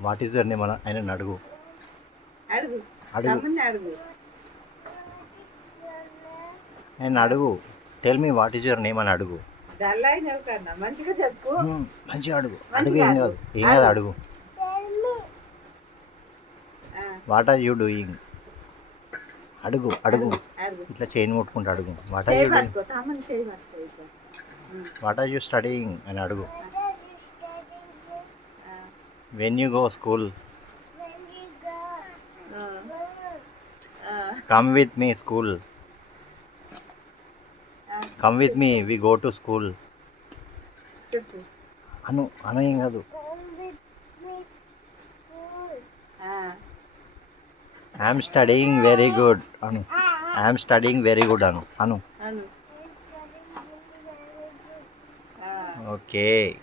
What is your name అని ఆయన అడుగు. అడుగు అడుగు తమ్ముని అడుగు. ఆయన అడుగు. Tell me what is your name అని అడుగు. డల్ అయినావు కన్నా మంచిగా చెప్పు. మంచిగా అడుగు. అడుగు. మంచిగా ఏం అడుగు. కాదు, ఏం కాదు, అడుగు. ఆ, వాట్ ఆర్ యూ డూయింగ్? అడుగు అడుగు. అడుగు. ఇట్లా చైన్ ముట్టుకుంటూ అడుగు. వాట్ ఆర్ చేయి యూ డూయింగ్? పట్టుకో తమ్ముని చేయి పట్టుకో ఇట్లా. వాట్ ఆర్ యూ స్టడీయింగ్ అని అడుగు. ఆ, వెన్ యూ గో స్కూల్? ఆ, ఆ, కమ్ విత్ మీ స్కూల్. ఆ, come with me we go to school. చెప్పు. అను అను ఏం కాదు. ఆ, I'm studying very good Anu. I'm studying very good Anu. Anu. Anu. ఆ. ఓకే.